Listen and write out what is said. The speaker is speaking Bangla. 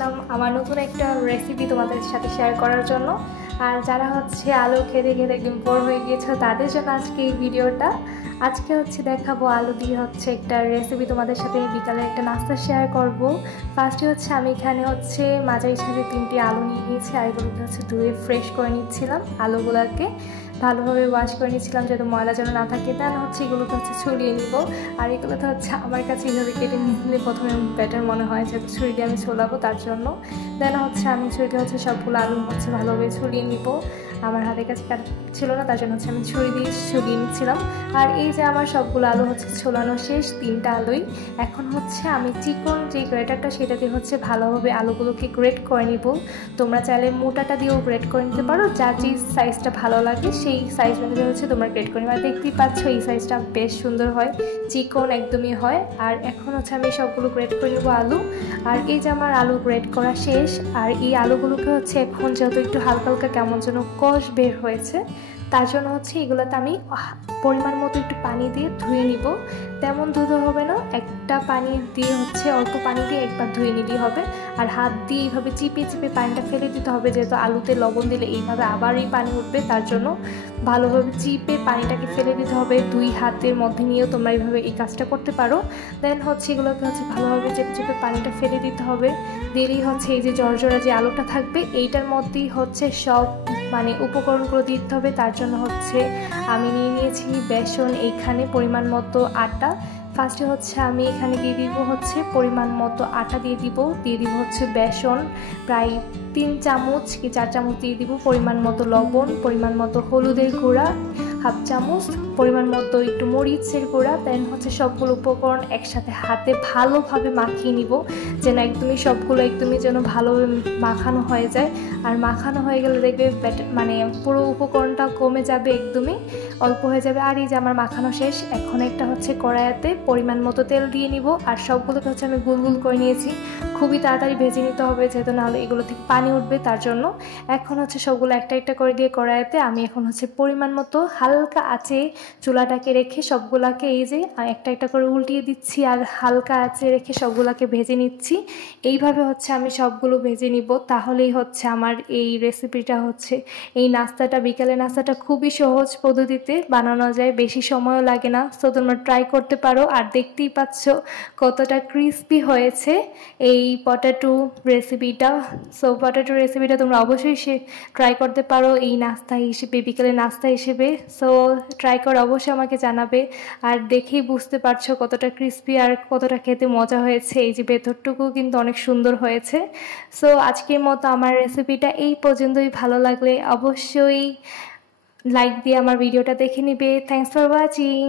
আসলাম আমার নতুন একটা রেসিপি তোমাদের সাথে শেয়ার করার জন্য। আর যারা হচ্ছে আলু খেতে খেতে একদম বোর হয়ে গিয়েছে তাদের জন্য আজকে এই ভিডিওটা। আজকে হচ্ছে দেখাবো আলু দিয়ে হচ্ছে একটা রেসিপি তোমাদের সাথে বিকালে একটা নাস্তা শেয়ার করব। ফার্স্টে হচ্ছে আমি এখানে হচ্ছে মাঝারি সাইজে 3টি আলু নিয়ে নিয়েছি আর এগুলোকে হচ্ছে ধুয়ে ফ্রেশ করে নিচ্ছিলাম। আলুগুলোকে ভালোভাবে ওয়াশ করে নিচ্ছিলাম যাতে ময়লা যেন না থাকে। দেন হচ্ছে এগুলোকে হচ্ছে ছড়িয়ে নিব। আর এগুলোতে হচ্ছে আমার কাছে এইভাবে কেটে নিলে প্রথমে বেটার মনে হয় যেহেতু ছুরি দিয়ে আমি ছোলাবো তার জন্য। দেন হচ্ছে আমি ছুরিতে হচ্ছে সবগুলো আলু হচ্ছে ভালোভাবে ছড়িয়ে নিব। আমার হাতের কাছে কাটা ছিল না তার জন্য হচ্ছে আমি ছুরি দিয়ে ছড়িয়ে নিচ্ছিলাম। আর এই যে আমার সবগুলো আলু হচ্ছে ছোলানো শেষ, 3টা আলুই। এখন হচ্ছে আমি চিকন যে গ্রেটারটা সেটা দিয়ে হচ্ছে ভালোভাবে আলুগুলোকে গ্রেট করে নিব। তোমরা চাইলে মোটাটা দিয়েও গ্রেট করে নিতে পারো, যার যে সাইজটা ভালো লাগে সেই সাইজ অনুযায়ী হচ্ছে তোমরা গ্রেট করে নিবে। আর দেখতেই পাচ্ছ এই সাইজটা বেশ সুন্দর হয়, চিকন একদমই হয়। আর এখন হচ্ছে আমি সবগুলো গ্রেট করে নেবো আলু। আর এই যে আমার আলু গ্রেট করা শেষ। আর এই আলুগুলোকে হচ্ছে এখন যেহেতু একটু হালকা হালকা কেমন যেন কষ বের হয়েছে তার জন্য হচ্ছে এগুলোতে আমি পরিমাণ মতো একটু পানি দিয়ে ধুয়ে নিব। তেমন ধুতে হবে না, একটা পানি দিয়ে হচ্ছে অল্প পানি দিয়ে একবার ধুয়ে নিলেই হবে। আর হাত দিয়ে এইভাবে চিপে চিপে পানিটা ফেলে দিতে হবে, যেহেতু আলুতে লবণ দিলে এইভাবে আবার এই পানি উঠবে, তার জন্য ভালোভাবে চিপে পানিটাকে ফেলে দিতে হবে। 2 হাতের মধ্যে নিয়েও তোমরা এইভাবে এই কাজটা করতে পারো। দেন হচ্ছে এগুলোকে হচ্ছে ভালোভাবে চেপে চেপে পানিটা ফেলে দিতে হবে। দিলেই হচ্ছে এই যে জর্জরা যে আলুটা থাকবে এইটার মধ্যেই হচ্ছে সব উপকরণগুলো দিতে হবে। তার জন্য হচ্ছে আমি নিয়ে নিয়েছি বেসন, এইখানে পরিমাণ মতো আটা। ফার্স্টে হচ্ছে আমি এখানে দিয়ে দিব হচ্ছে পরিমাণ মতো আটা দিয়ে দিব হচ্ছে বেসন প্রায় 3 চামচ কি 4 চামচ দিয়ে দিব, পরিমাণ মতো লবণ, পরিমাণ মতো হলুদের গুঁড়া 1/2 চামচ, পরিমাণ মতো একটু মরিচের গুঁড়া। দেন হচ্ছে সবগুলো উপকরণ একসাথে হাতে ভালোভাবে মাখিয়ে নিব, যেন একদমই সবগুলো একদমই যেন ভালোভাবে মাখানো হয়ে যায়। আর মাখানো হয়ে গেলে দেখবে পুরো উপকরণটা কমে যাবে, একদমই অল্প হয়ে যাবে। আর এই যে আমার মাখানো শেষ। এখন একটা হচ্ছে কড়াইতে পরিমাণ মতো তেল দিয়ে নিব। আর সবগুলোকে হচ্ছে আমি গুল গুল করে নিয়েছি। খুবই তাড়াতাড়ি ভেজে নিতে হবে যেহেতু নাহলে এগুলো থেকে পানি উঠবে, তার জন্য। এখন হচ্ছে সবগুলো একটা একটা করে দিয়ে কড়াইতে আমি এখন হচ্ছে পরিমাণ মতো হালকা আঁচে চুলাটাকে রেখে সবগুলাকে এই যে একটা একটা করে উল্টিয়ে দিচ্ছি আর হালকা আঁচে রেখে সবগুলাকে ভেজে নিচ্ছি। এইভাবে হচ্ছে আমি সবগুলো ভেজে নিব, তাহলেই হচ্ছে আমার এই রেসিপিটা হচ্ছে এই নাস্তাটা, বিকালে নাস্তাটা খুবই সহজ পদ্ধতিতে বানানো যায়, বেশি সময়ও লাগে না। সো তোমরা ট্রাই করতে পারো। আর দেখতেই পাচ্ছ কতটা ক্রিস্পি হয়েছে এই পটেটো রেসিপিটা। সো পটেটো রেসিপিটা তোমরা অবশ্যই ট্রাই করতে পারো এই নাস্তা হিসেবে, বিকেলে নাস্তা হিসেবে। সো ট্রাই করে অবশ্যই আমাকে জানাবে। আর দেখেই বুঝতে পারছো কতটা ক্রিস্পি আর কতটা খেতে মজা হয়েছে। এই যে ভেতরটুকু কিন্তু অনেক সুন্দর হয়েছে। সো আজকের মতো আমার রেসিপিটা এই পর্যন্তই। ভালো লাগলে অবশ্যই লাইক দিয়ে আমার ভিডিওটা দেখে নিবে। Thanks for watching.